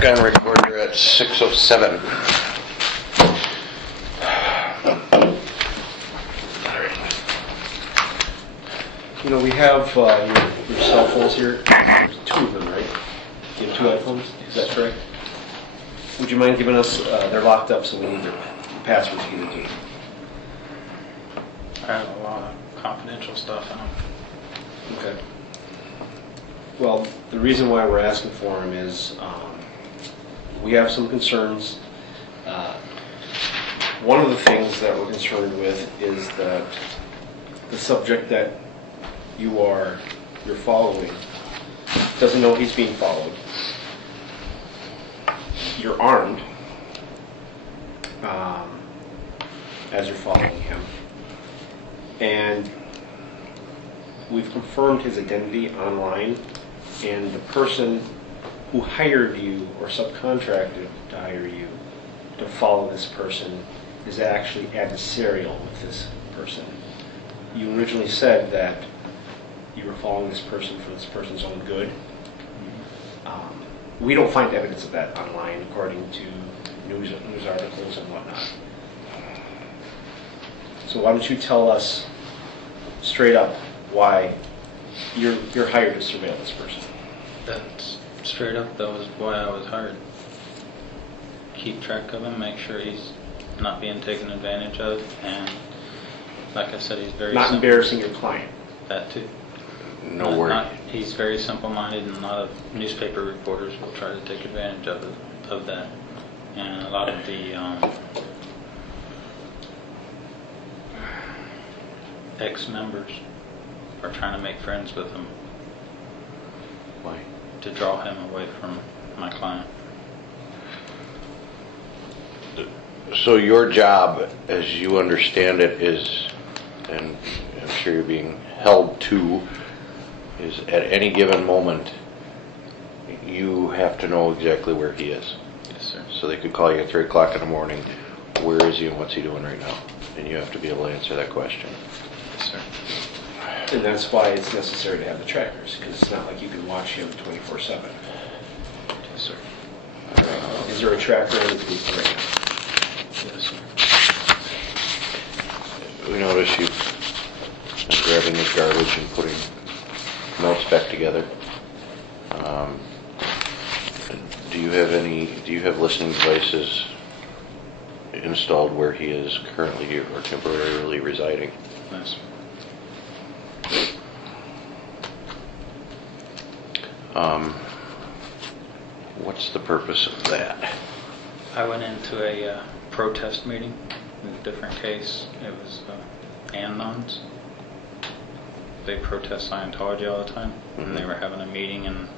Back on recorder at 6:07. You know, we have your cell phones here. There's two of them, right? You have two iPhones? Is that correct? Would you mind giving us, they're locked up, so we need their passwords to get into. I have a lot of confidential stuff in them. Okay. Well, the reason why we're asking for them is we have some concerns. One of the things that we're concerned with is that the subject that you're following doesn't know he's being followed. You're armed as you're following him. And we've confirmed his identity online, and the person who hired you or subcontracted to hire you to follow this person is actually adversarial with this person. You originally said that you were following this person for this person's own good. We don't find evidence of that online, according to news articles and whatnot. So why don't you tell us straight up why you're hired to surveil this person? That's straight up, that was why I was hired. Keep track of him, make sure he's not being taken advantage of, and like I said, he's very Not embarrassing your client. That too. No worries. He's very simple-minded, and a lot of newspaper reporters will try to take advantage of that. And a lot of the ex-members are trying to make friends with him. Why? To draw him away from my client. So your job, as you understand it, is, and I'm sure you're being held to, is at any given moment, you have to know exactly where he is. Yes, sir. So they could call you at 3 o'clock in the morning, where is he and what's he doing right now? And you have to be able to answer that question. Yes, sir. And that's why it's necessary to have the trackers, because it's not like you can watch him 24/7. Yes, sir. Is there a tracker on his booth right now? Yes, sir. We notice you've been grabbing this garbage and putting notes back together. Do you have listening devices installed where he is currently or temporarily residing? Yes, sir. What's the purpose of that? I went into a protest meeting in a different case. It was Anons. They protest Scientology all the time. Mm-hmm. And they were having a meeting, and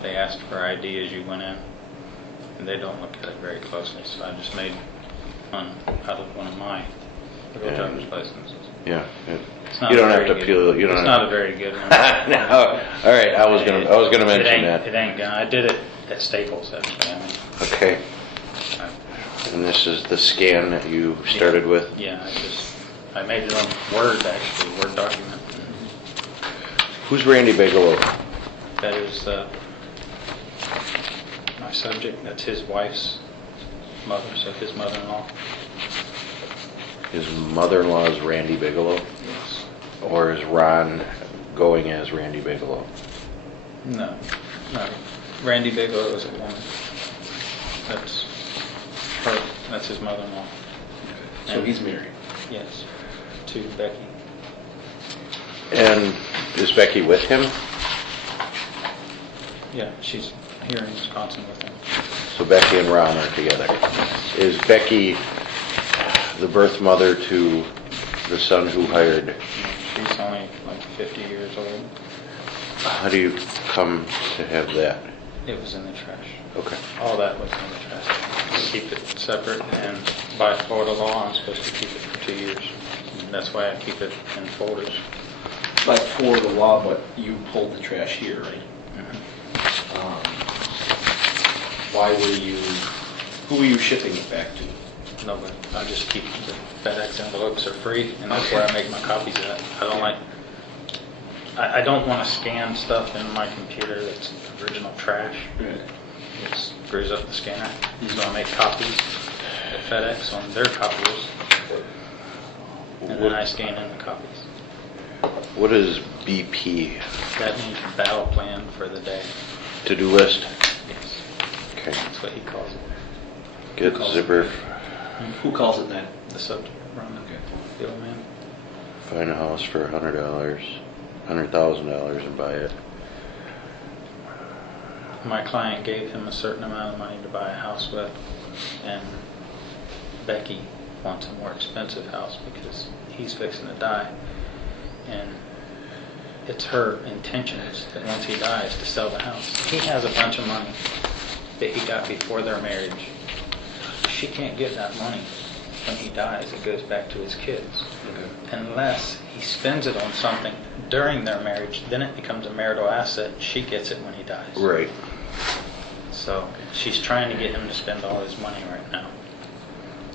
they asked for ID as you went in. And they don't look at it very closely, so I just made one out of one of my real driver's licenses. Yeah. It's not You don't a have very to good- peel. You don't. It's have not a very good one. No. All right. I was gonna mention that. It ain't gonna. I did it at Staples, actually. Okay. And this is the scan that you started with? Yeah, I made it on Word, actually, Word document. Who's Randy Bigelow? That is my subject. That's his wife's mother, so his mother-in-law. His mother-in-law is Randy Bigelow? Yes. Or is Ron going as Randy Bigelow? No. Randy Bigelow is a woman. That's her. That's his mother-in-law. So he's married. Yes. To Becky. And is Becky with him? Yeah, she's here in Wisconsin with him. So Becky and Ron are together. Is Becky the birth mother to the son who hired? She's only like 50 years old. How do you come to have that? It was in the trash. Okay. All that was in the trash. Keep it separate, and by Florida law, I'm supposed to keep it for 2 years. And that's why I keep it in folders. Like for the law, but you pulled the trash here, right? Who were you shipping it back to? No, but I just keep the FedEx envelopes are free, and that's where I make my copies at. I don't want to scan stuff in my computer that's original trash. Right. He screws up the scanner. He's going to make copies at FedEx on their copiers, and then I scan in the copies. What is BP? That means battle plan for the day. To-do list? Yes, Okay. that's what he calls it. Get zipper. Who calls it that? The subject, Ron, the old man. Find a house for $100, $100,000 and buy it. My client gave him a certain amount of money to buy a house with, and Becky wants a more expensive house because he's fixing to die, and it's her intentions that once he dies to sell the house. He has a bunch of money that he got before their marriage. She can't get that money when he dies. It goes back to his kids. Unless he spends it on something during their marriage, then it becomes a marital asset. She gets it when he dies. Right. So she's trying to get him to spend all his money right now,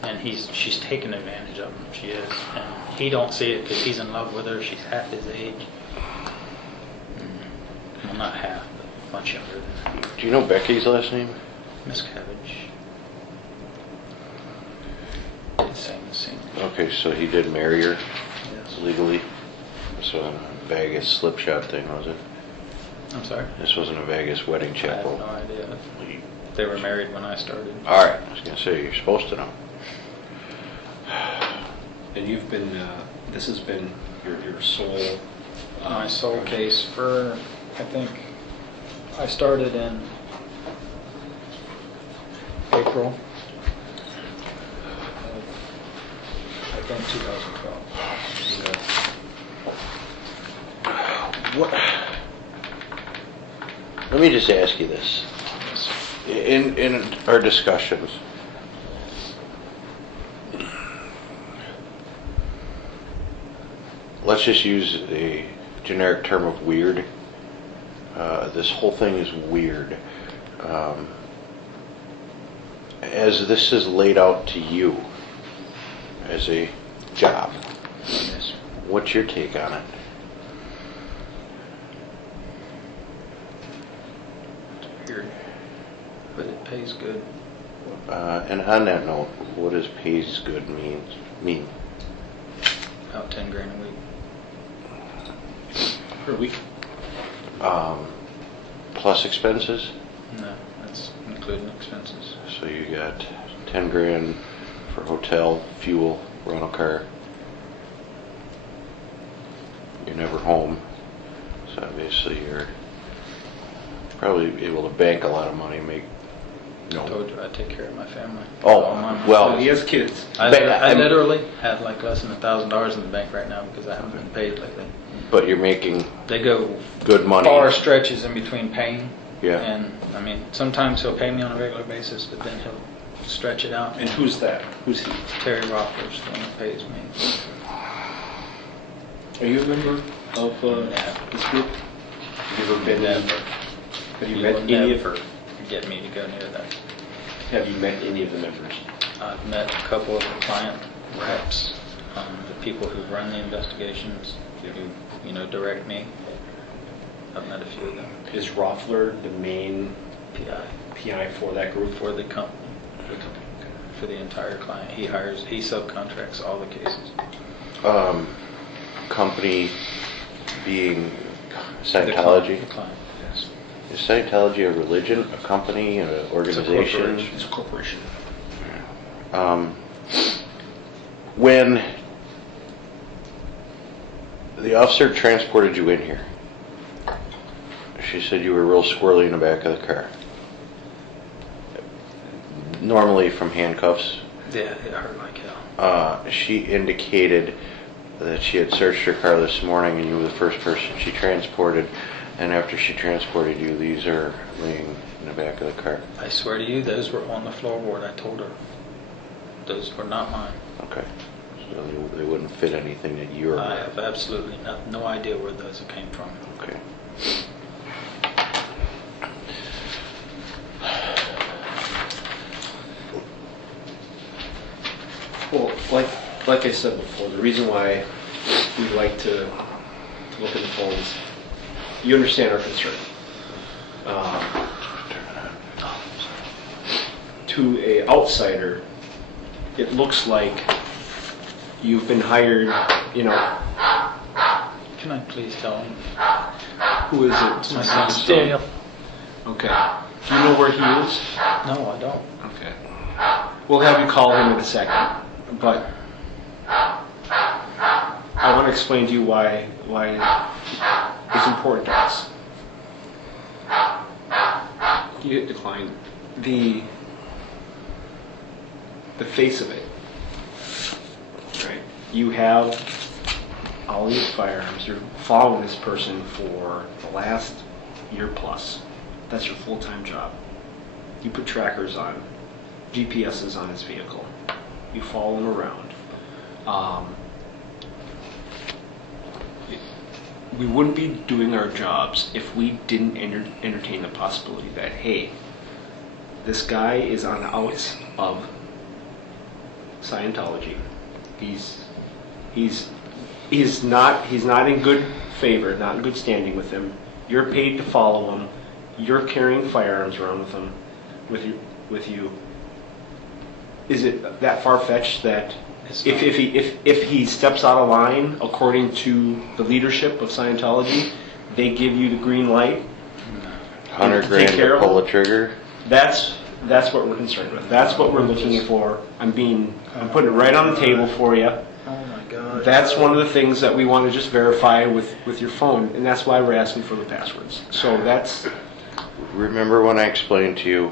and she's taking advantage of him. She is, and he don't see it because he's in love with her. She's half his age. Well, not half, but much younger than him. Do you know Becky's last name? Miss Cabbage. Same. Okay, so he did marry her Yes. legally. So a Vegas slipshot thing, was it? I'm sorry. This wasn't a Vegas wedding I have chapel. no idea. They were married when I started. All right, I was gonna say you're supposed to know. And you've been, this has been your sole... My sole case for, I think, I started in April of, I think, 2012. What? Let me just ask you this. In our discussions, let's just use a generic term of weird. This whole thing is weird. As this is laid out to you as a job, Yes. what's your take on it? It's weird, but it pays good. And on that note, what does pays good mean? About 10 grand a week. Per week? Plus expenses? No, that's including expenses. So you got 10 grand for hotel, fuel, rental car. You're never home, so obviously you're probably able to bank a lot of money, make I told you I take care of my family. Oh, All my money. well, He has kids. I I'm- literally have like less than $1,000 in the bank right now because I haven't been paid lately. but you're making They go good money. far stretches in between paying. Yeah. And I mean, sometimes he'll pay me on a regular basis, but then he'll stretch it out. And who's that? Who's he? Terry Rockler's the one that pays me. Are you a member of this group? Have you ever been there? Have you He met will any of never get me to go near that. Have you met any of the members? I've met a couple of the client reps, the people who run the investigations, who direct me. I've met a few of them. Is Roffler the main PI PI for that group? for the company, for the entire client. He subcontracts all the cases. Company being Scientology. The client, yes. Is Scientology a religion, a company, an organization? It's a corporation. When the officer transported you in here, she said you were real squirrely in the back of the car. Normally from handcuffs. Yeah, it hurt like hell. She indicated that she had searched her car this morning and you were the first person she transported. And after she transported you, these are laying in the back of the car. I swear to you, those were on the floorboard. I told her. Those were not mine. Okay. So they wouldn't fit anything that you're I aware of. have absolutely no idea where those came from. Okay. Well, like I said before, the reason why we like to look at the phones, you understand our concern. to a outsider, it looks like you've been hired, you know. Can I please tell him? Who is it? It's my son Daniel. Okay. Do you know where he is? No, I don't. Okay. We'll have you call him in a second. But I want to explain to you why it's important to us. You decline the face of it. Right. You have all these firearms. You're following this person for the last year plus. That's your full-time job. You put trackers on, GPSs on his vehicle. You follow him around. We wouldn't be doing our jobs if we didn't entertain the possibility that, hey, this guy is on the outs of Scientology. He's not in good favor, not in good standing with them. You're paid to follow him. You're carrying firearms around with him, with you. Is it that far-fetched that if he steps out of line according to the leadership of Scientology, they give you the green light? $100,000 to pull the trigger? That's what we're concerned with. That's what we're looking for. I'm putting it right on the table for you. Oh my God. That's one of the things that we want to just verify with your phone, and that's why we're asking for the passwords. So that's... Remember when I explained to you,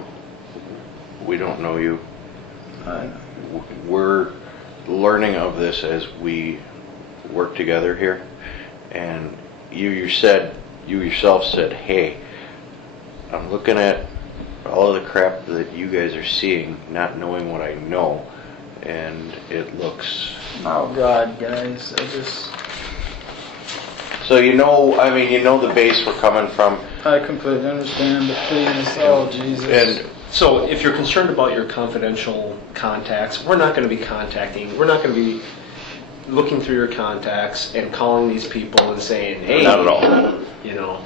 we don't know you. We're learning of this as we work together here, and you yourself said, hey, I'm looking at all of the crap that you guys are seeing, not knowing what I know, and it looks... Oh God, guys, So you know the base we're coming from. I completely understand, but please, oh Jesus. And so if you're concerned about your confidential contacts, we're not going to be looking through your contacts and calling these people and saying, hey, not at all. You know,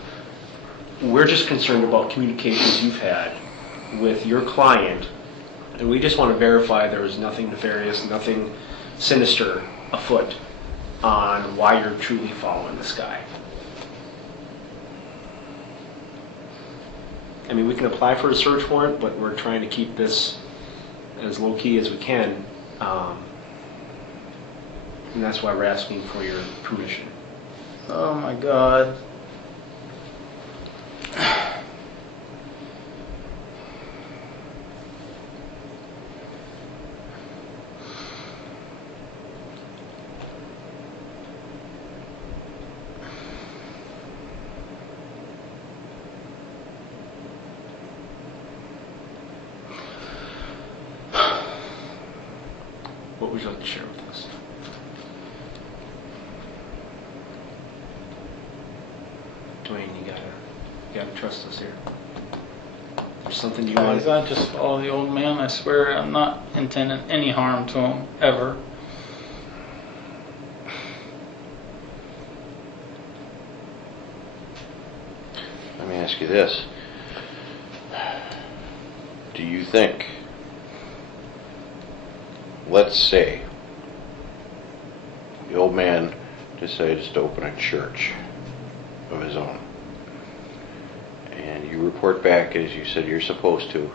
we're just concerned about communications you've had with your client, and we just want to verify there was nothing nefarious, nothing sinister afoot on why you're truly following this guy. I mean, we can apply for a search warrant, but we're trying to keep this as low-key as we can, and that's why we're asking for your permission. Oh my God. What would you like to share with us? Dwayne, you gotta trust us here. There's something you want. Guys, I just follow the old man. I swear I'm not intending any harm to him, ever. Let me ask you this. Do you think, let's say, the old man decides to open a church of his own, and you report back as you said you're supposed to,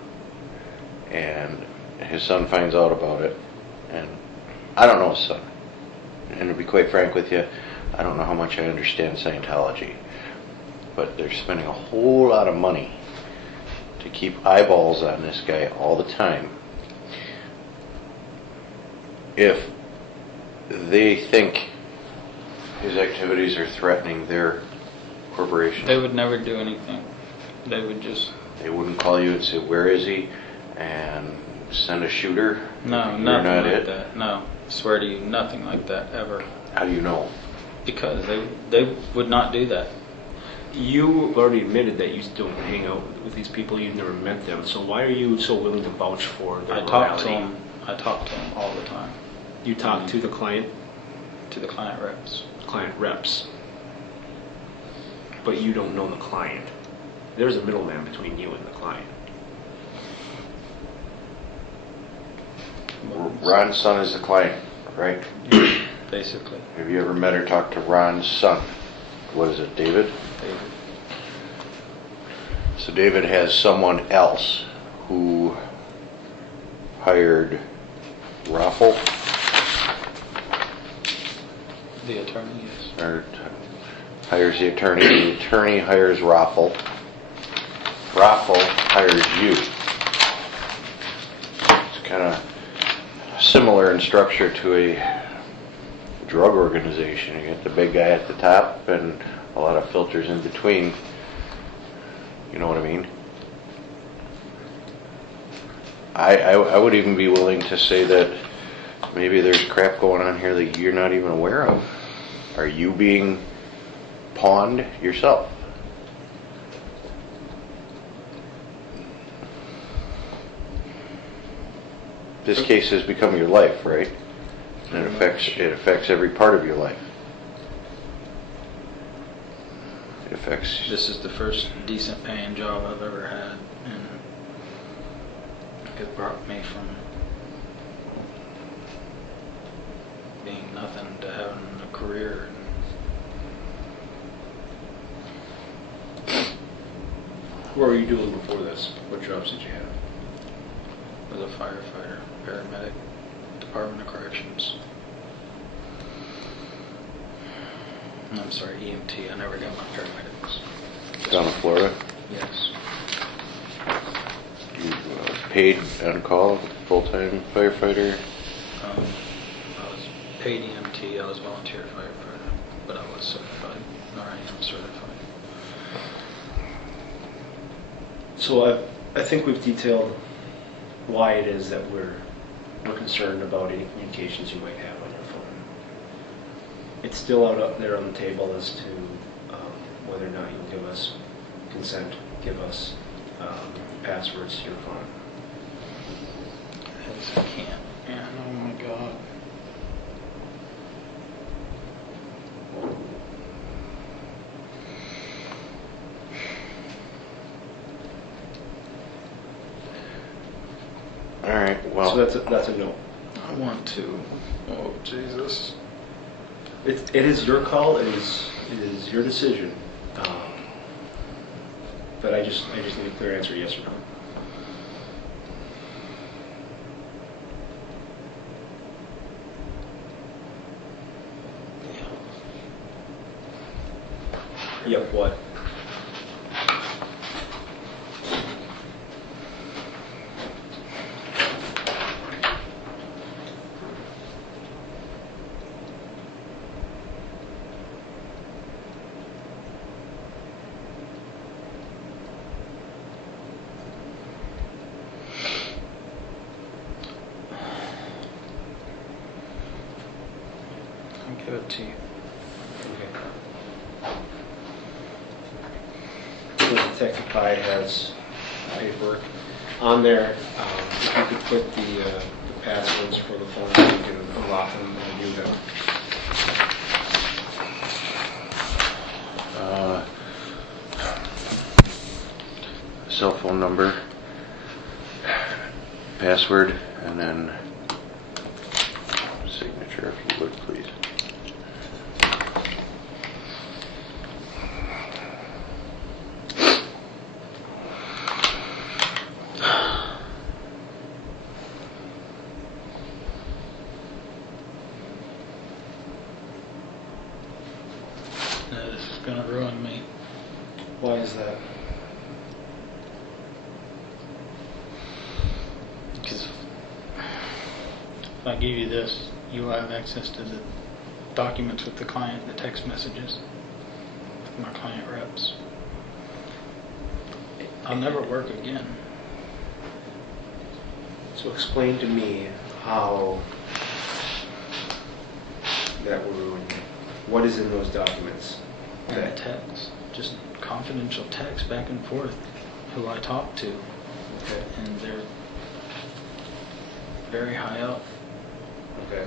and his son finds out about it, and I don't know his son, and to be quite frank with you, I don't know how much I understand Scientology, but they're spending a whole lot of money to keep eyeballs on this guy all the time. If they think his activities are threatening their corporation, They would never do anything. They would just... they wouldn't call you and say, where is he? And send a shooter? No, You're nothing not like it? that. No, I swear to you, nothing like that, ever. How do you know? Because they would not do that. You already admitted that you don't hang out with these people. You've never met them. So why are you so willing to vouch for their morality? I talk to them all the time. You talk to the client? To the client reps. Client reps. But you don't know the client. There's a middleman between you and the client. Ron's son is the client, right? Basically. Have you ever met or talked to Ron's son? What is it, David? David. So David has someone else who hired Raffle, The attorney is. or hires the attorney. The attorney hires Raffle. Raffle hires you. It's kind of similar in structure to a drug organization. You get the big guy at the top and a lot of filters in between. You know what I mean? I would even be willing to say that maybe there's crap going on here that you're not even aware of. Are you being pawned yourself? This case has become your life, right? And it affects every part of your life. It affects. This is the first decent paying job I've ever had, and it brought me from being nothing to having a career. What were you doing before this? What jobs did you have? Was a firefighter, paramedic, Department of Corrections. I'm sorry, EMT. I never got my paramedics. Down in Florida? Yes. You paid on call, full-time firefighter? I was paid EMT. I was volunteer firefighter, but I was certified, or I am certified. So I think we've detailed why it is that we're concerned about any communications you might have on your phone. It's still out up there on the table as to whether or not you'll give us consent, give us passwords to your phone. Yes, I can't. Yeah, oh my God. All right, well. So that's a no. I want to. Oh, Jesus. It is your call. It is your decision. But I just need a clear answer, yes or no. Yep. What? I'll give it to you. So Detective Pye has paperwork on there. If you could put the passwords for the phone, you can unlock them and view them. Cell phone number, password, and then signature if you would, please. This is going to ruin me. Why is that? Because if I give you this, you will have access to the documents with the client, the text messages with my client reps. I'll never work again. So explain to me how that would ruin you. What is in those documents? And the text, just confidential text back and forth, who I talk to, Okay. and they're very high up. Okay.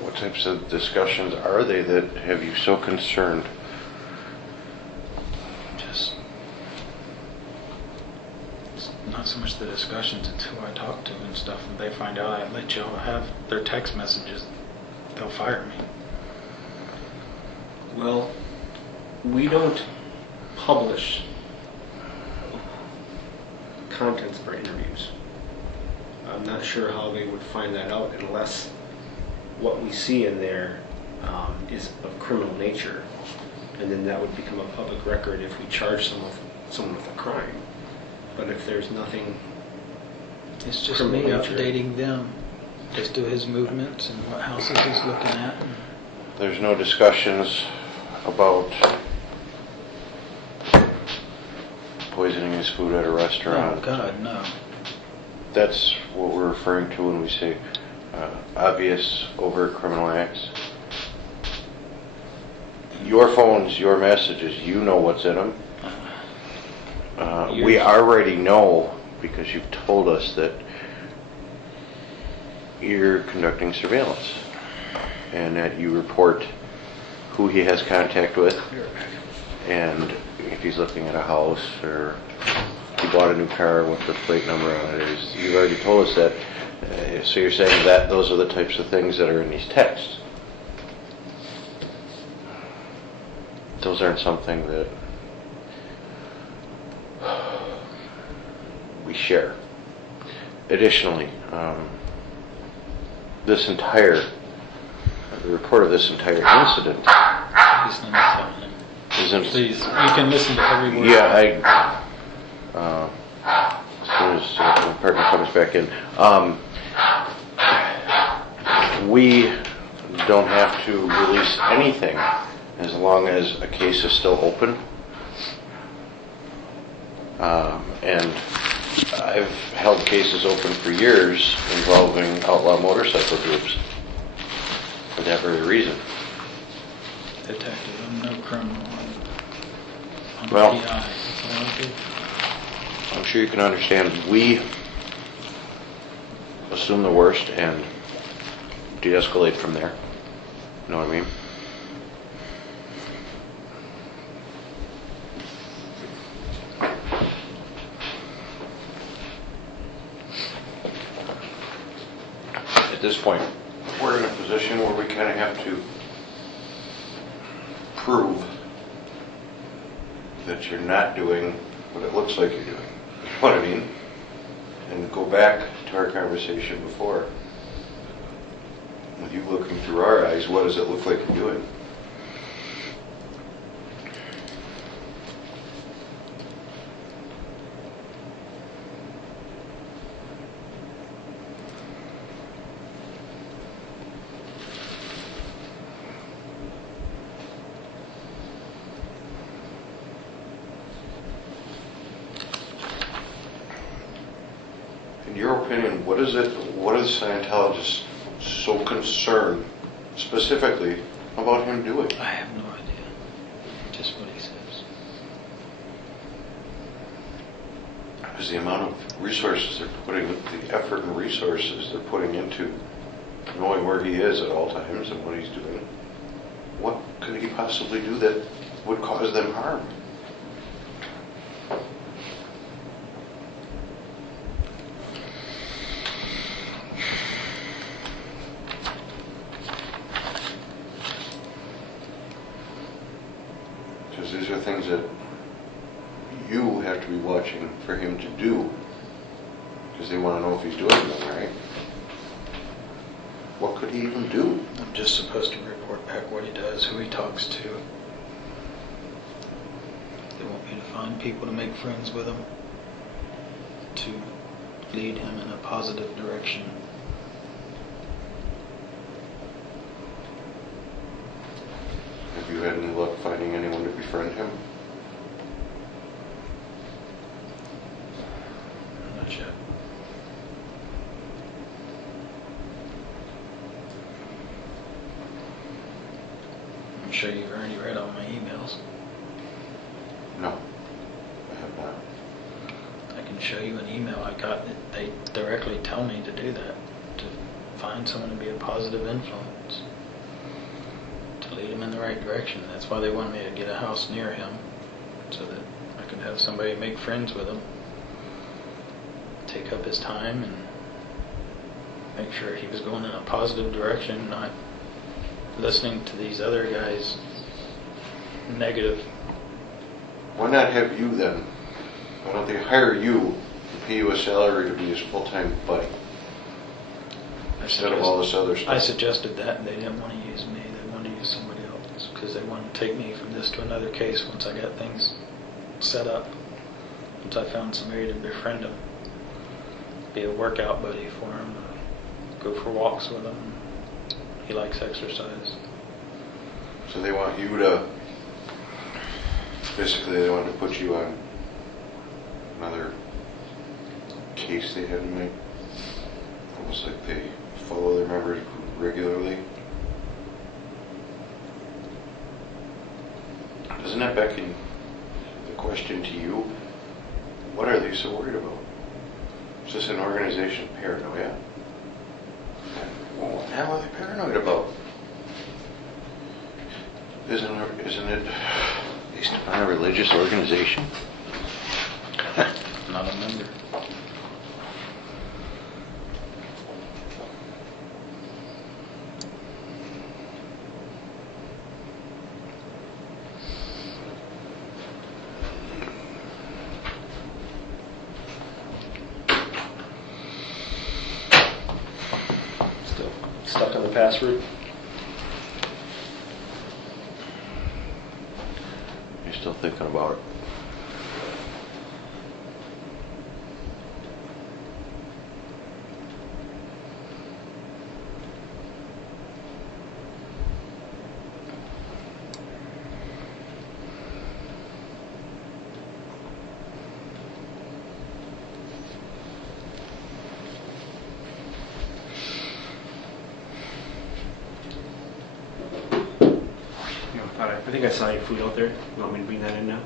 What types of discussions are they that have you so concerned? Just it's not so much the discussions, it's who I talk to and stuff. And they find out I let y'all have their text messages, they'll fire me. Well, we don't publish contents of our interviews. I'm not sure how they would find that out unless what we see in there is of criminal nature, and then that would become a public record if we charge someone with a crime. But if there's nothing, It's just me criminal nature. updating them as to his movements and what houses he's looking at. There's no discussions about poisoning his food at a Oh restaurant. God, no. That's what we're referring to when we say obvious overt criminal acts. Your phones, your messages, you know what's in them. We already know, because you've told us, that you're conducting surveillance and that you report who he has contact with, and if he's looking at a house or he bought a new car, what the plate number on it is. You've already told us that. So you're saying that those are the types of things that are in these texts. Those aren't something that we share. Additionally, the report of this entire incident Please let me tell him. isn't. Please, you can listen to every word. Yeah, as soon as my partner comes back in, we don't have to release anything as long as a case is still open. And I've held cases open for years involving outlaw motorcycle groups for that very reason. Detective, I'm no criminal. I'm Well- PI. That's all I do. I'm sure you can understand, we assume the worst and de-escalate from there. You know what I mean? At this point, we're in a position where we kind of have to prove that you're not doing what it looks like you're doing. You know what I mean? And go back to our conversation before. With you looking through our eyes, what does it look like you're doing? In your opinion, what is it, what are the Scientologists so concerned specifically about him doing? I have no idea. Just what he says. Because the amount of resources they're putting, the effort and resources they're putting into knowing where he is at all times and what he's doing, what could he possibly do that would cause them harm? Because these are things that you have to be watching for him to do, because they want to know if he's doing them right. What could he even do? I'm just supposed to report back what he does, who he talks to. They want me to find people to make friends with him, to lead him in a positive direction. Have you had any luck finding anyone to befriend him? Not yet. I'm sure you've already read all my emails. No, I have not. I can show you an email I got that they directly tell me to do that, to find someone to be a positive influence, to lead him in the right direction. That's why they want me to get a house near him, so that I could have somebody make friends with him. take up his time and make sure he was going in a positive direction, not listening to these other guys' negative. Why not have you then? Why don't they hire you and pay you a salary to be his full-time buddy? Instead of all this other stuff. I suggested that, and they didn't want to use me. They wanted to use somebody else because they wanted to take me from this to another case once I got things set up. Once I found somebody to befriend him, be a workout buddy for him, go for walks with him. He likes exercise. So they want you to, basically they want to put you on another case they had in mind. Almost like they follow their members regularly. Doesn't that beg the question to you? What are they so worried about? Is this an organization of paranoia? Well, what the hell are they paranoid about? Isn't it based on a religious organization? Not a member. Still stuck on the password? You're still thinking about it. I think I saw your food out there. You want me to bring that in now?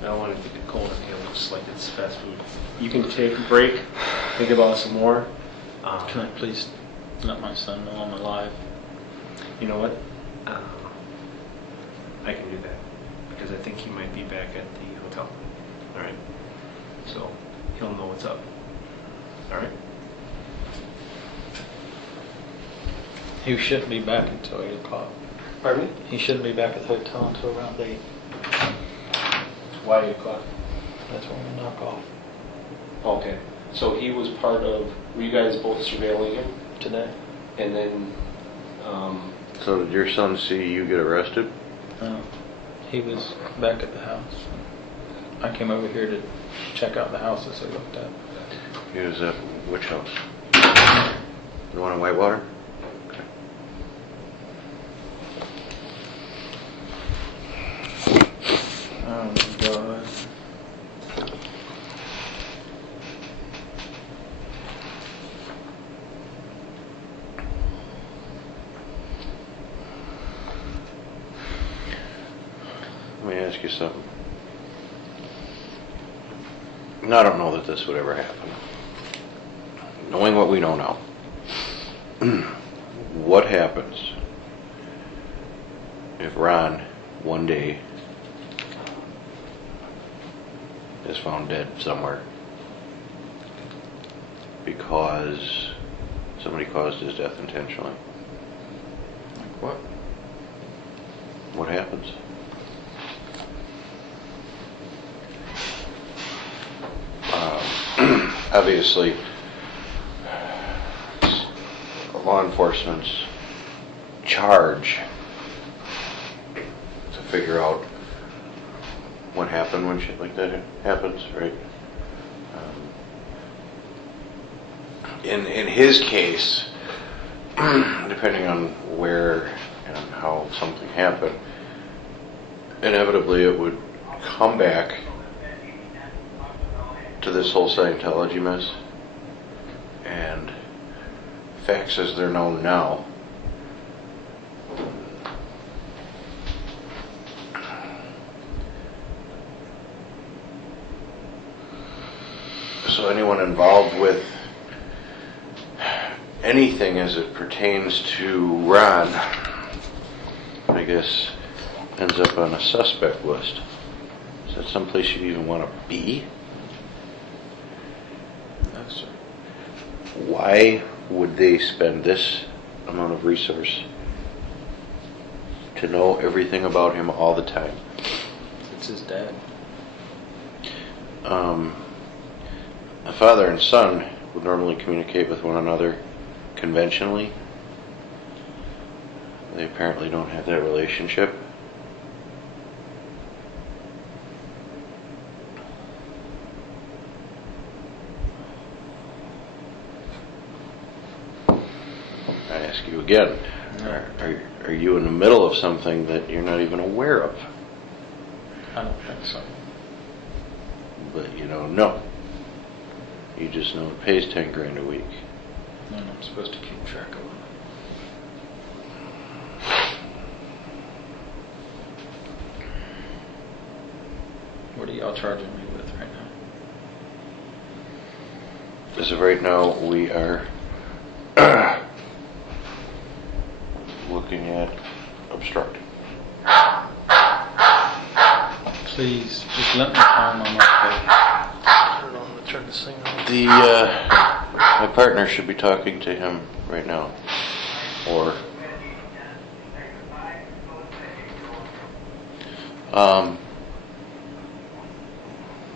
I don't want it to get cold. I think it looks like it's fast food. You can take a break, think about it some more. Can I please let my son know I'm alive? You know what? I can do that because I think he might be back at the hotel. All right. So he'll know what's up. All right. He shouldn't be back until 8 o'clock. Pardon me? He shouldn't be back at the hotel until around 8. Why 8 o'clock? That's when we knock off Okay. So he was part of. Were you guys both surveilling him? today. And then. So did your son see you get arrested? No, he was back at the house. I came over here to check out the houses I looked at. He was at which house? The one in Whitewater? Okay. Oh my God. Let me ask you something. And I don't know that this would ever happen. Knowing what we know now, what happens if Ron one day is found dead somewhere because somebody caused his death intentionally? Like what? What happens? Obviously, law enforcement's charge to figure out what happened when shit like that happens, right? In his case, depending on where and how something happened, inevitably it would come back to this whole Scientology mess, and facts as they're known now, so anyone involved with anything as it pertains to Ron, I guess, ends up on a suspect list. Is that someplace you even want to be? Yes, sir. Why would they spend this amount of resource to know everything about him all the time? It's his dad. A father and son would normally communicate with one another conventionally. They apparently don't have that relationship. I ask you again, are you in the middle of something that you're not even aware of? I don't think so. But you don't know. You just know it pays 10 grand a week. And I'm supposed to keep track of it. What are y'all charging me with right now? As of right now, we are looking at obstructing. Please, just let me calm on my I don't know, I'm gonna turn this thing on. My partner should be talking to him right now. Or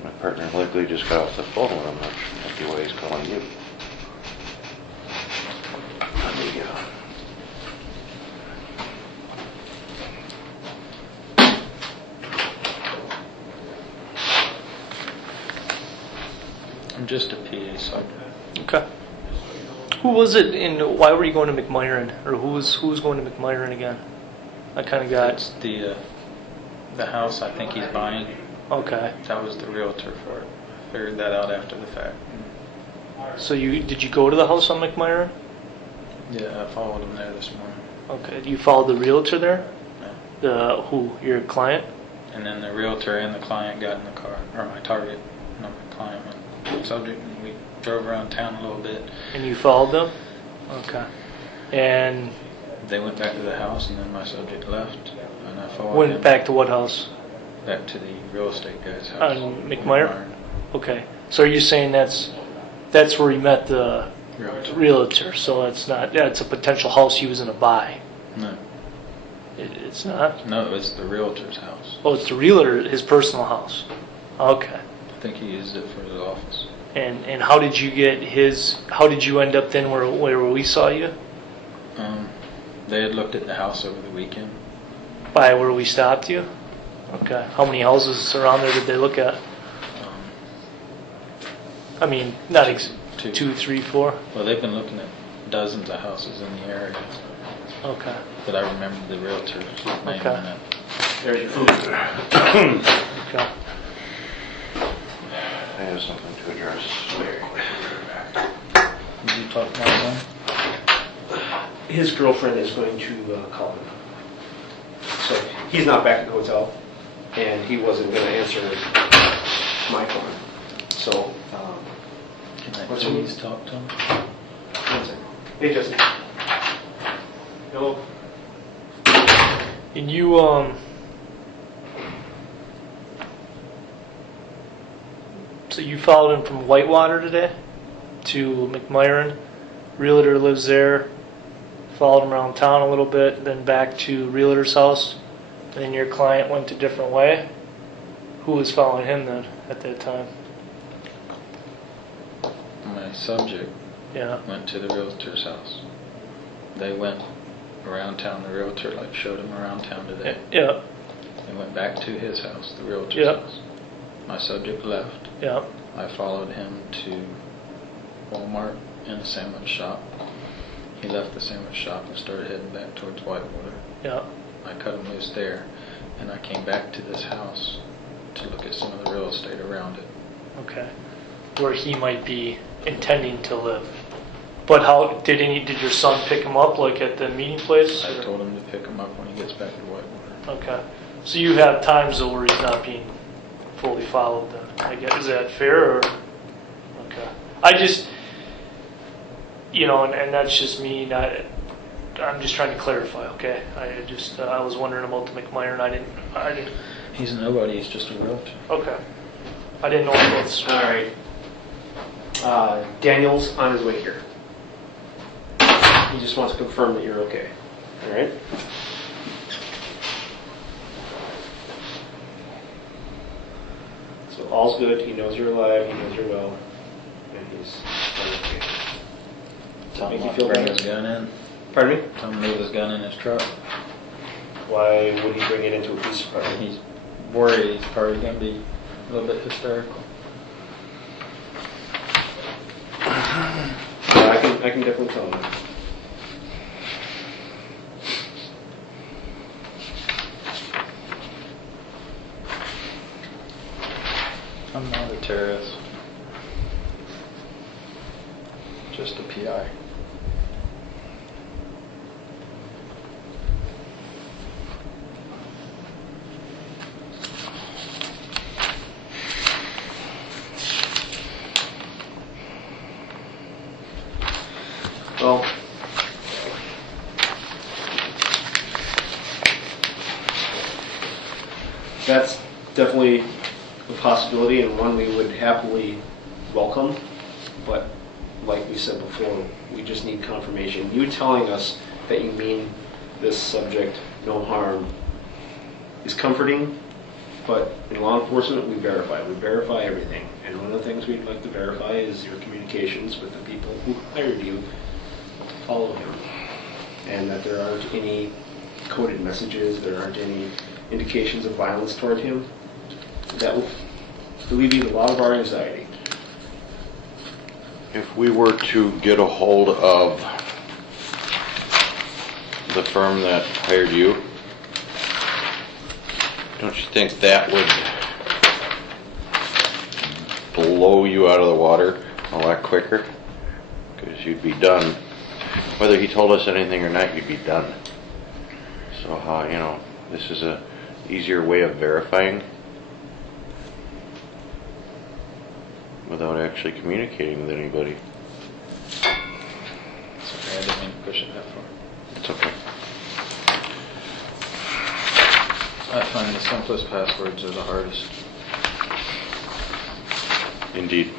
my partner likely just got off the phone with him. That might be why he's calling you. There you go. I'm just a PA, so Okay. Who was it and why were you going to McMyron? Or who was going to McMyron again? I kind of got... it's the house I think he's buying. Okay. That was the realtor for it. I figured that out after the fact. So did you go to the house on McMyron? Yeah, I followed him there this morning. Okay. You followed the realtor there? Yeah. Who? Your client? And then the realtor and the client got in the car, or my target, not my client, my subject, and we drove around town a little bit. And you followed them? Okay. And They went back to the house, and then my subject left, and I followed went him back to what house? back to the real estate guy's house. On McMyron? Okay. So are you saying that's where you met the realtor? So that's a potential house he was going to buy? No, It's not? no, it's the realtor's house. Oh, it's the realtor, his personal house. Okay. I think he used it for his office. And how did you end up then where we saw you? They had looked at the house over the weekend. By where we stopped you? Okay. How many houses around there did they look at? I mean, not Two. 2, 3, 4? Well, they've been looking at dozens of houses in the area, Okay. but I remember the realtor's name Okay. on it. There's your food. Okay. I have something to address. Did you talk about that? His girlfriend is going to call him. So he's not back at the hotel, and he wasn't going to answer my phone. So, Can I What's please talk to him? one second. Hey, Justin. Hello. And you, so you followed him from Whitewater today to McMyron. Realtor lives there. Followed him around town a little bit, then back to Realtor's house. Then your client went a different way. Who was following him then at that time? My subject Yeah. went to the realtor's house. They went around town. The realtor showed him around town today. Yeah. They went back to his house, the realtor's Yeah. house. My subject left. Yeah. I followed him to Walmart and a sandwich shop. He left the sandwich shop and started heading back towards Whitewater. Yeah. I cut him loose there, and I came back to this house to look at some of the real estate around it. Okay. Where he might be intending to live. But how did your son pick him up at the meeting place? I told him to pick him up when he gets back to Whitewater. Okay. So you have times though where he's not being fully followed then, I guess. Is that fair or? Okay. I just, and that's just me, I'm just trying to clarify, okay? I was wondering about the McMyron, I didn't, He's nobody, he's just a realtor. okay. I didn't know if that's. All right. Daniel's on his way here. He just wants to confirm that you're okay. All right? So all's good. He knows you're alive. He knows you're well. And he's okay. Tell him Make you not feel to bring better? his gun in. Pardon me? Tell him to leave his gun in his truck. Why would he bring it into a police department? He's worried he's probably going to be a little bit hysterical. Yeah, I can definitely tell him. I'm not a terrorist. Just a PI. Well, that's definitely a possibility and one we would happily welcome. But like we said before, we just need confirmation. You telling us that you mean this subject, no harm, is comforting, but in law enforcement, we verify. We verify everything. And one of the things we'd like to verify is your communications with the people who hired you to follow him. And that there aren't any coded messages, there aren't any indications of violence toward him. That will alleviate a lot of our anxiety. If we were to get a hold of the firm that hired you, don't you think that would blow you out of the water a lot quicker? Because you'd be done. Whether he told us anything or not, you'd be done. So how, this is a easier way of verifying without actually communicating with anybody. Sorry, I didn't mean to push it that far. It's okay. I find the simplest passwords are the hardest. Indeed.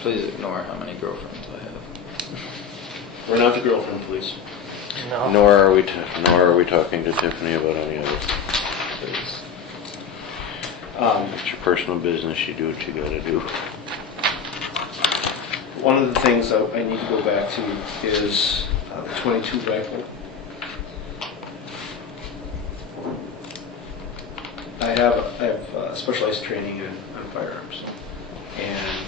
Please ignore how many girlfriends I have. We're not the girlfriend police. No. Nor are we talking to Tiffany about any of it. Please. It's your personal business. You do what you gotta do. One of the things that I need to go back to is the 22 rifle. I have specialized training on firearms, and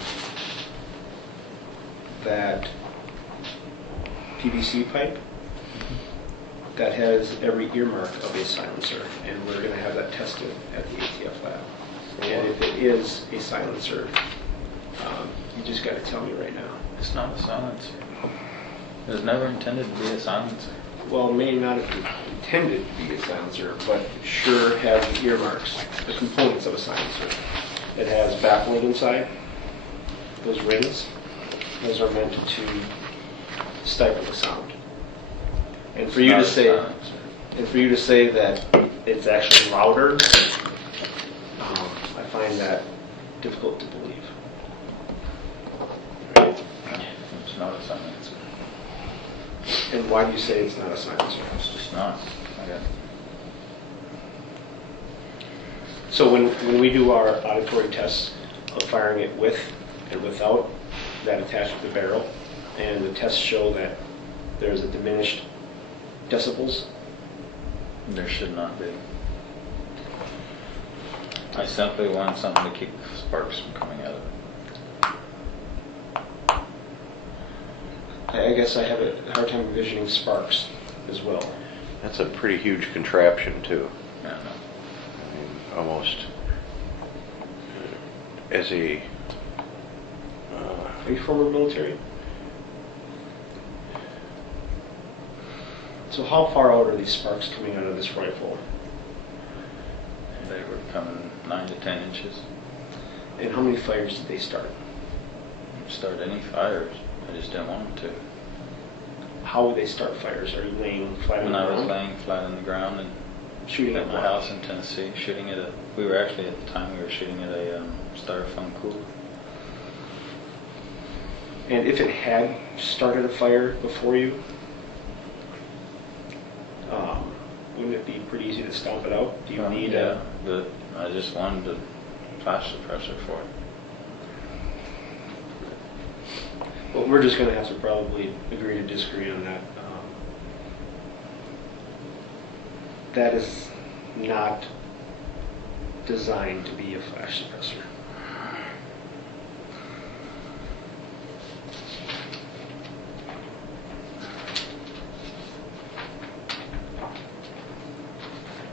that PVC pipe that has every earmark of a silencer, and we're going to have that tested at the ATF lab. And if it is a silencer, you just got to tell me right now. It's not a silencer. It was never intended to be a silencer. Well, it may not have been intended to be a silencer, but it sure has the earmarks, the components of a silencer. It has baffling inside. Those rings, those are meant to stifle the sound. And for you to say, that it's actually louder, I find that difficult to believe. It's not a silencer. And why do you say it's not a silencer? It's just not. So when we do our auditory tests of firing it with and without that attached to the barrel, and the tests show that there's a diminished decibels, There should not be. I simply want something to keep the sparks from coming out of it. I guess I have a hard time envisioning sparks as well. That's a pretty huge contraption too. Yeah, no. I mean, almost as a Are you former military? So how far out are these sparks coming out of this rifle? They were coming 9 to 10 inches. And how many fires did they start? Start any fires. I just didn't want them How would they start fires? Are you laying flat to. on When the I was ground? laying flat on the ground and Shooting at at my what? house in Tennessee, shooting at we were actually at the time we were shooting at a styrofoam cooler. And if it had started a fire before you, wouldn't it be pretty easy to stomp it out? Do you need yeah, but I just wanted to flash suppressor for it. Well, we're just going to have to probably agree to disagree on that. That is not designed to be a flash suppressor.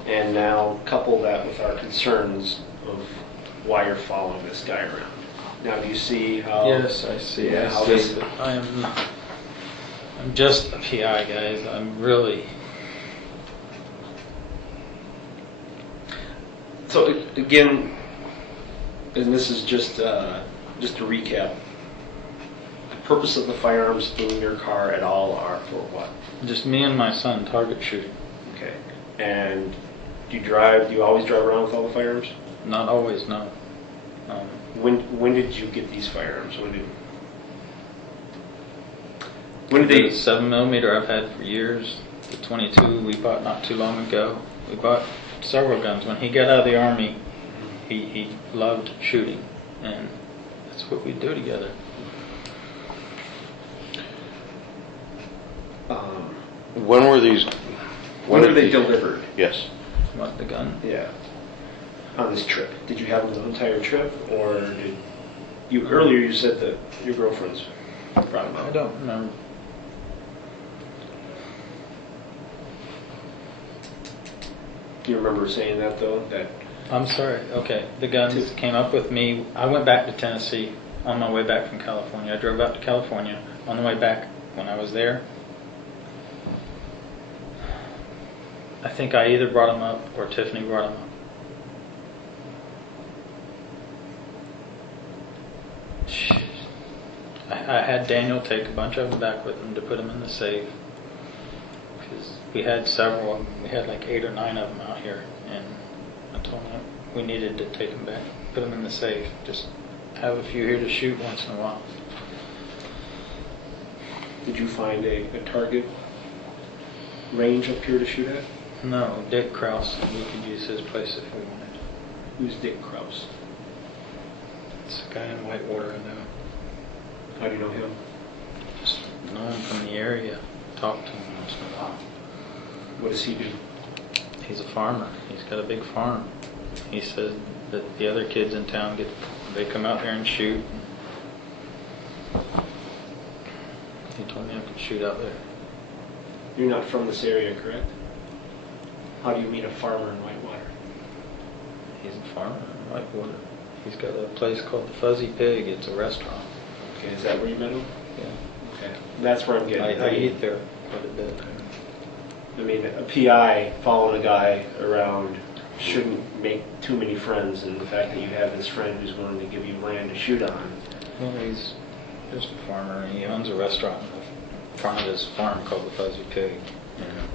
And now couple that with our concerns of why you're following this guy around. Now, do you see how? Yes, I see. Yeah, I how see. this- But I'm just a PI, guys. I'm really. So again, and this is just to recap. The purpose of the firearms in your car at all are for what? Just me and my son target shooting. Okay. And do you always drive around with all the firearms? Not always, no. When did you get these firearms? When did The they? 7mm I've had for years. The 22 we bought not too long ago. We bought several guns. When he got out of the Army, he loved shooting, and that's what we do together. When were these? When were did they these- delivered? Yes. What, the gun? Yeah. On this trip, did you have them the entire trip, or did you earlier you said that your girlfriends brought them I out? don't remember. Do you remember saying that though? That I'm sorry. Okay, the guns came up with me. I went back to Tennessee on my way back from California. I drove out to California. On the way back, when I was there, I think I either brought them up or Tiffany brought them up. I had Daniel take a bunch of them back with him to put them in the safe. Because we had several of them. We had like 8 or 9 of them out here. And I told him we needed to take them back, put them in the safe. Just have a few here to shoot once in a while. did you find a target range up here to shoot at? No, Dick Krause. We could use his place if we wanted. Who's Dick Krause? It's a guy in Whitewater I know. How do you know him? Just know him from the area. Talk to him once in a while. What does he do? He's a farmer. He's got a big farm. He says that the other kids in town they come out there and shoot. He told me I could shoot out there. You're not from this area, correct? How do you meet a farmer in Whitewater? He's a farmer in Whitewater. He's got a place called the Fuzzy Pig. It's a restaurant. Okay, is that where you met him? Yeah. Okay, that's where I'm getting. I eat there quite a bit. I mean, a PI following a guy around shouldn't make too many friends, and the fact that you have this friend who's willing to give you land to shoot on. Well, he's just a farmer, and he owns a restaurant in front of his farm called the Fuzzy Pig. And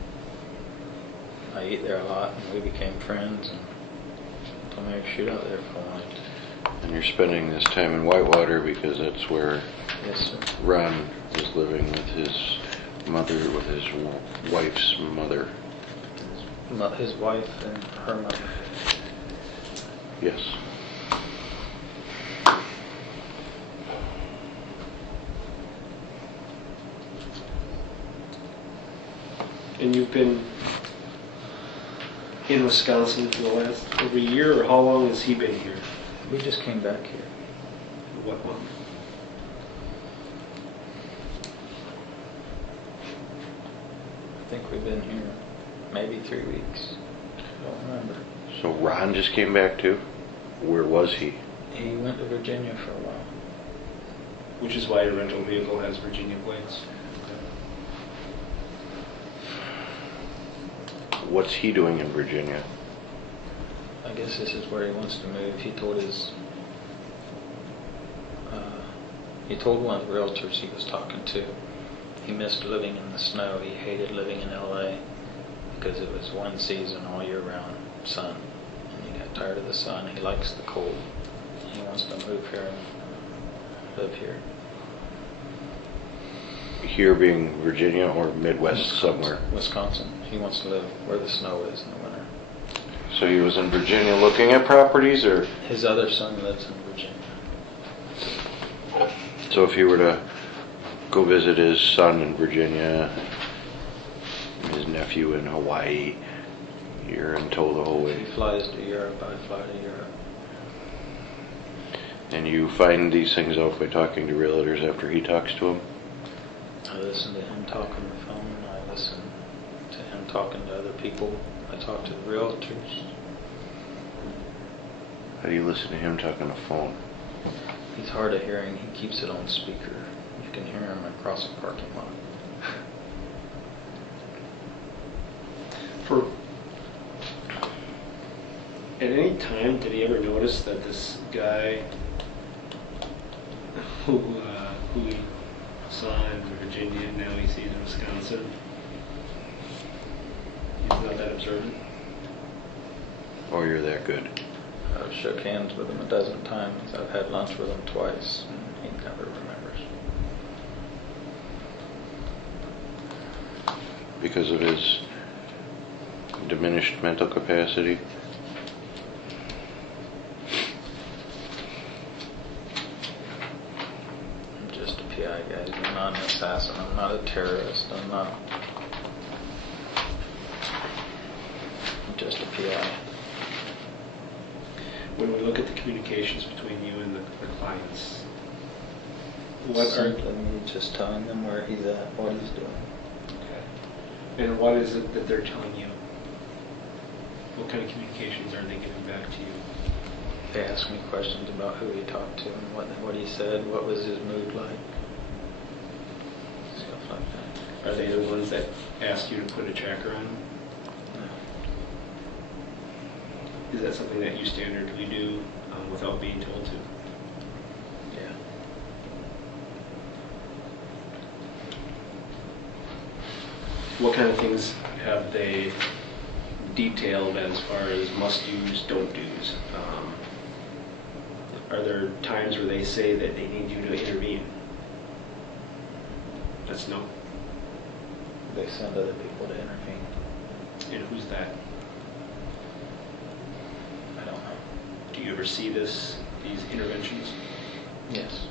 I eat there a lot, and we became friends, and told me I could shoot out there if I wanted. And you're spending this time in Whitewater because that's where Yes, sir. Ron is living with his mother, with his wife's mother. His wife and her mother. Yes. And you've been in Wisconsin for the last over a year, or how long has he been here? We just came back here. What month? I think we've been here maybe 3 weeks. Don't remember. So Ron just came back too? Where was he? He went to Virginia for a while. Which is why your rental vehicle has Virginia plates. What's he doing in Virginia? I guess this is where he wants to move. He told one of the realtors he was talking to, he missed living in the snow. He hated living in LA. because it was one season all year round, sun, and he got tired of the sun. He likes the cold. He wants to move here and live here. Here being Virginia or Midwest somewhere. Wisconsin. He wants to live where the snow is in the winter. So he was in Virginia looking at properties, or His other son lives in Virginia. so if he were to go visit his son in Virginia, his nephew in Hawaii, you're in tow the whole He way. flies to Europe, I fly to Europe. And you find these things out by talking to realtors after he talks to them? I listen to him talk on the phone. I listen to him talking to other people. I talk to the realtors. How do you listen to him talk on the phone? He's hard of hearing. He keeps it on speaker. You can hear him across a parking lot. For at any time, did he ever notice that this guy who he saw in Virginia, now he sees in Wisconsin, he's not that observant? Oh, you're that good. I've shook hands with him a dozen times. I've had lunch with him twice, and he never remembers. Because of his diminished mental capacity? I'm just a PI, guys. I'm not an assassin. I'm not a terrorist. I'm just a PI. When we look at the communications between you and the clients, what are Simply me just telling them where he's at, what he's doing. and what is it that they're telling you? What kind of communications are they giving back to you? They ask me questions about who he talked to and what he said, what was his mood like, stuff like that. Are they the ones that ask you to put a tracker on them? No. Is that something that you standardly do without being told to? Yeah. What kind of things have they detailed as far as must-dos, don't-dos? Are there times where they say that they need you to intervene? That's no. They send other people to intervene. And who's that? I don't know. Do you ever see these interventions? Yes.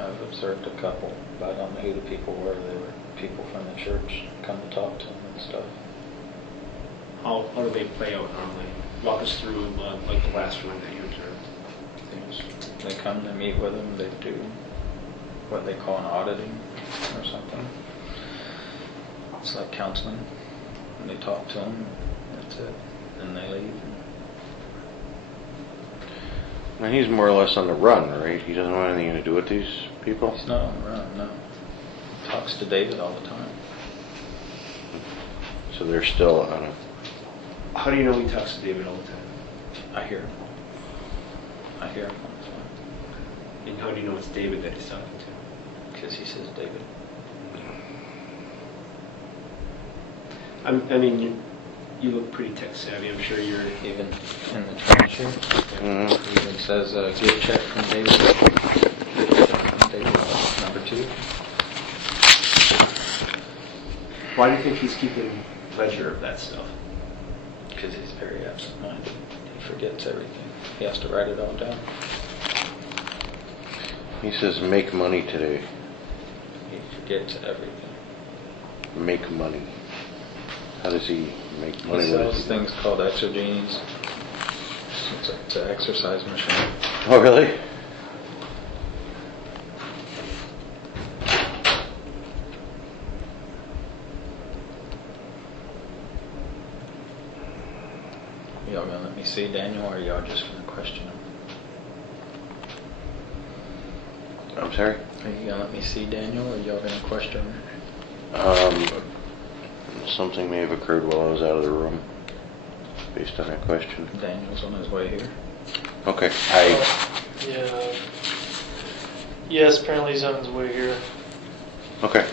I've observed a couple, but I don't know who the people were. They were people from the church come to talk to him and stuff. How do they play out normally? Walk us through like the last one that you observed. They come to meet with him. They do what they call an auditing or something. It's like counseling. And they talk to him. That's it. And they leave. Now he's more or less on the run, right? He doesn't want anything to do with these people? He's not on the run, no. He talks to David all the time. So they're still on a... How do you know he talks to David all the time? I hear him. I hear him all the time. And how do you know it's David that he's talking to? Because he says David. I mean, you look pretty tech savvy. I'm sure you're... Even in the transfer, Mhm. it even says, give check from David. Give check from David, number 2. Why do you think he's keeping ledger of that stuff? Because he's very absent-minded. He forgets everything. He has to write it all down. He says, make money today. He forgets everything. Make money. How does he make He money? What sells is he? things called exogenes. It's an exercise machine. Oh, really? Y'all gonna let me see Daniel, or y'all just gonna question him? I'm sorry? Are you gonna let me see Daniel, or y'all gonna question him? Something may have occurred while I was out of the room, based on that question. Daniel's on his way here. Okay, Yeah. Yes, apparently he's on his way here. okay.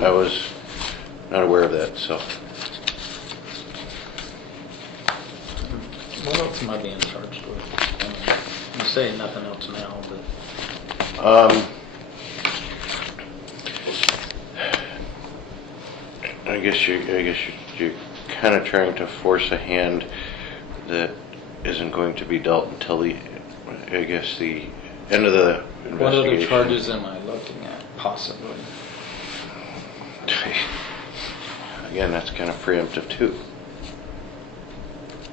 I was not aware of that, so. What else am I being charged with? I mean, you say nothing else now, but I guess you're kind of trying to force a hand that isn't going to be dealt until the end of the investigation. what other charges am I looking at, possibly? Again, that's kind of preemptive too.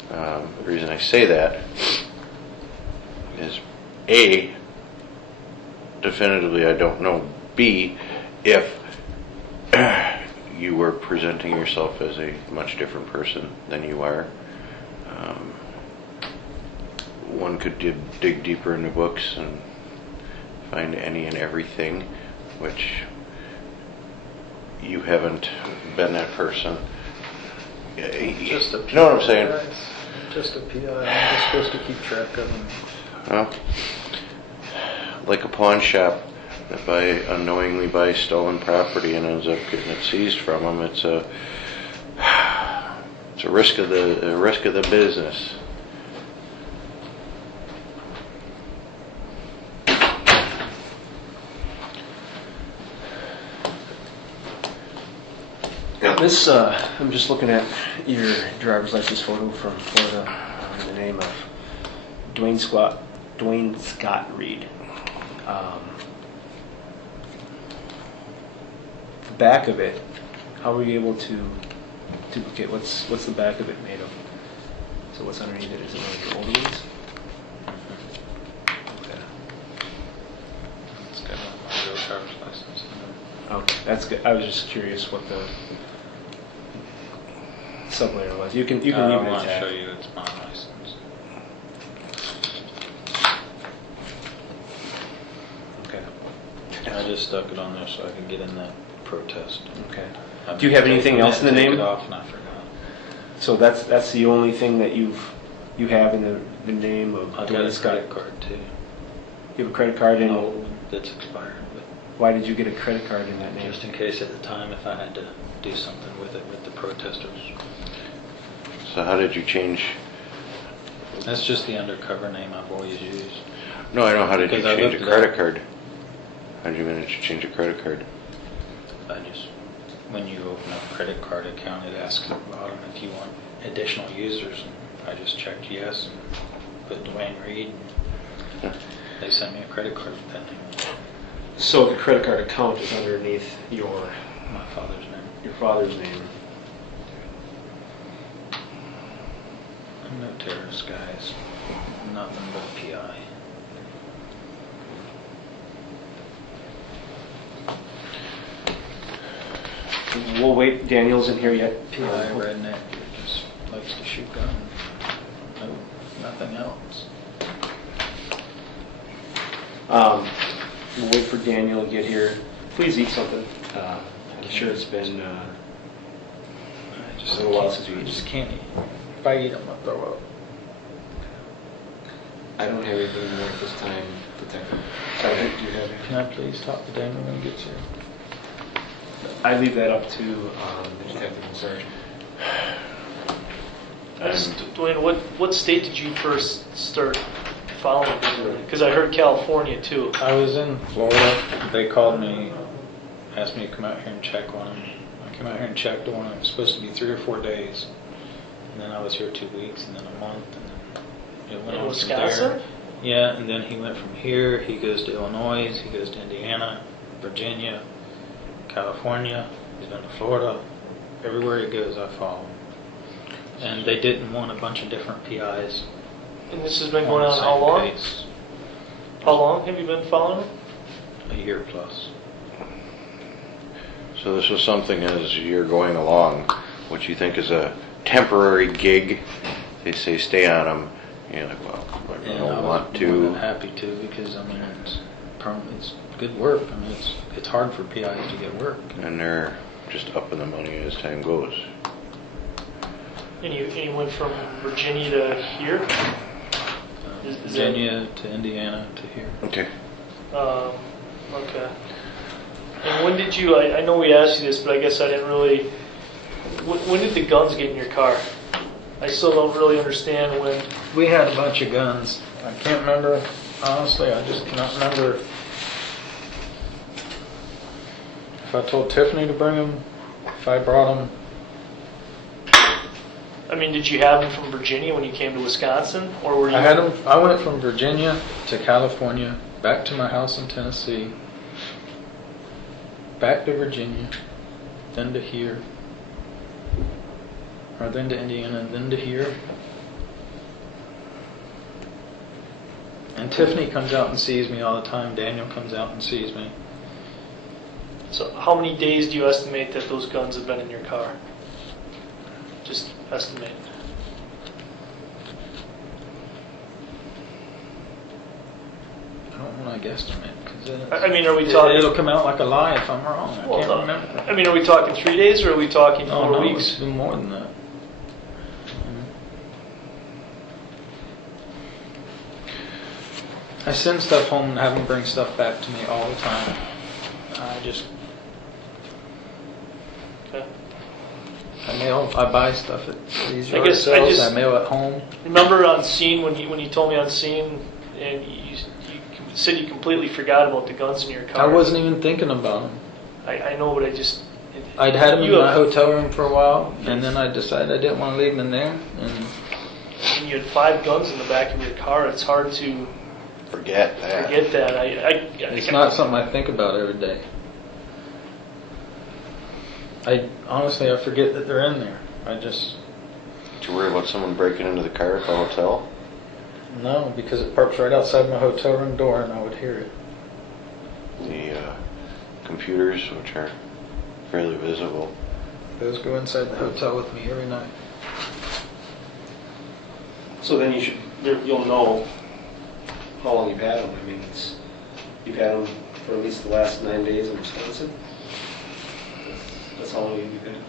The reason I say that is A, definitively I don't know. B, if you were presenting yourself as a much different person than you are, one could dig deeper into books and find any and everything, which you haven't been that person. Just a You know what I'm saying? PI. Just a PI. I'm just supposed to keep track of them. Well, like a pawn shop that unknowingly buys stolen property and ends up getting it seized from them. It's a risk of the business. Now this, I'm just looking at your driver's license photo from Florida in the name of Dwayne Scott Reed. The back of it, how were you able to duplicate? What's the back of it made of? So what's underneath it? Is it one of your older ones? Okay. It's got my real driver's license. Okay, that's good. I was just curious what the sublayer was. You can leave I it want to intact. show you it's my license. Okay. I just stuck it on there so I could get in that protest. Okay. I Do you have anything else in the take name? it off and I forgot. So that's the only thing that you have in the name of I got Dwayne a Scott. credit card too. You have a credit card in. An old one that's expired, but Why did you get a credit card in that name? just in case at the time if I had to do something with it with the protesters. So how did you change? That's just the undercover name I've always used. No, I know. How did you Because I change a looked it credit up. card? How did you manage to change a credit card? When you open up a credit card account, it asks at the bottom if you want additional users. And I just checked yes and put Dwayne Reed. Yeah. They sent me a credit card with that name. So the credit card account is underneath your My father's name. father's name. I'm no terrorist, guys. Nothing but PI. We'll wait. Daniel's in here yet. PI redneck who just likes to shoot guns. No, nothing else. We'll wait for Daniel to get here. Please eat something. I'm sure it's been I just, a little while can't- since you I eat. just can't eat. If I eat, I'm gonna throw up. I don't have anything more at this time, Detective. Sergeant, do you have anything? Can I please talk to Daniel when he gets here? I leave that up to the detective and sergeant. Dwayne, what state did you first start following? Because I heard California too. I was in Florida. They called me, asked me to come out here and check on him. I came out here and checked on him. It was supposed to be 3 or 4 days. And then I was here 2 weeks, and then a month, and then it went In on Wisconsin? from there. Yeah, and then he went from here. He goes to Illinois. He goes to Indiana, Virginia, California. He's been to Florida. Everywhere he goes, I follow him. And they didn't want a bunch of different PIs. And this has been on going the on how same long? case. How long have you been following him? A year plus. So this was something as you're going along, what you think is a temporary gig. They say stay on them. You're like, well, I And don't I want was more than to. happy to because it's good work. I mean, it's hard for PIs to get work. And they're just upping the money as time goes. And you went from Virginia to here? Is that- Virginia to Indiana to here. Okay. Okay. And when did you, I know we asked you this, but I guess I didn't really, when did the guns get in your car? I still don't really understand when. We had a bunch of guns. I can't remember, honestly, I just cannot remember if I told Tiffany to bring them, if I brought them. I mean, did you have them from Virginia when you came to Wisconsin, or were you? I had them. I went from Virginia to California, back to my house in Tennessee, back to Virginia, then to here, or then to Indiana, and then to here. And Tiffany comes out and sees me all the time. Daniel comes out and sees me. So, how many days do you estimate that those guns have been in your car? Just estimate. I don't want to guesstimate because I mean, are we talking? it'll come out like a lie if I'm wrong. I Well, can't remember. I mean, are we talking 3 days or are we talking Oh 4 no, weeks? it's been more than that. I send stuff home and have them bring stuff back to me all the time. Okay. I buy stuff at these I yard guess I sales. just- I mail it home. Remember on scene when you told me on scene and you said you completely forgot about the guns in your car. I wasn't even thinking about them. I know, but I just. I'd had them in You my have- hotel room for a while, and then I decided I didn't want to leave them in there. And When you had 5 guns in the back of your car, it's hard to Forget that. forget that. it's not something I think about every day. Honestly, I forget that they're in there. Did you worry about someone breaking into the car at the hotel? No, because it parks right outside my hotel room door, and I would hear it. The computers, which are fairly visible. Those go inside the hotel with me every night. So then you'll know how long you've had them. I mean, you've had them for at least the last 9 days in Wisconsin. That's how long you've had them.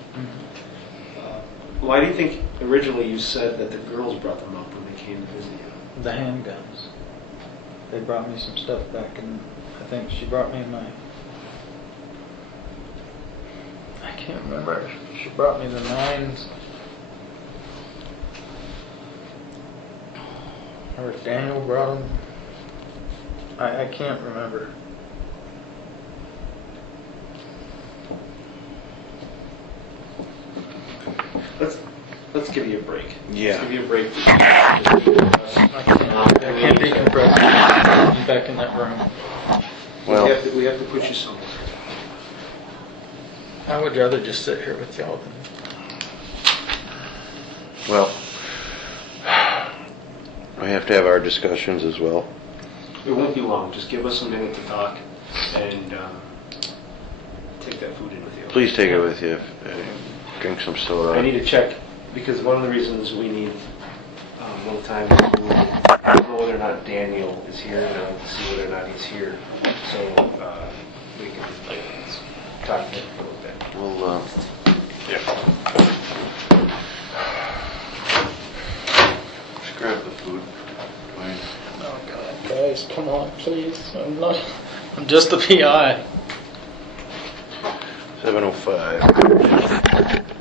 Why do you think originally you said that the girls brought them up when they came to visit you? The handguns. They brought me some stuff back, and I think she brought me I can't remember. She brought me the 9s. Or Daniel brought them. I can't remember. Let's give you a break. Yeah. Let's give you a break. I can't decompress. I'm back in that room. Well, we have to put you somewhere. I would rather just sit here with y'all than. well, we have to have our discussions as well. It won't be long. Just give us a minute to talk and take that food in with you. Please take it with you. Drink some soda. I need to check because one of the reasons we need a little time is we know whether or not Daniel is here and I want to see whether or not he's here. So we can talk to him a little bit. We'll, just grab the food, Dwayne. Oh God, guys, come on, please. I'm just a PI. 7:05.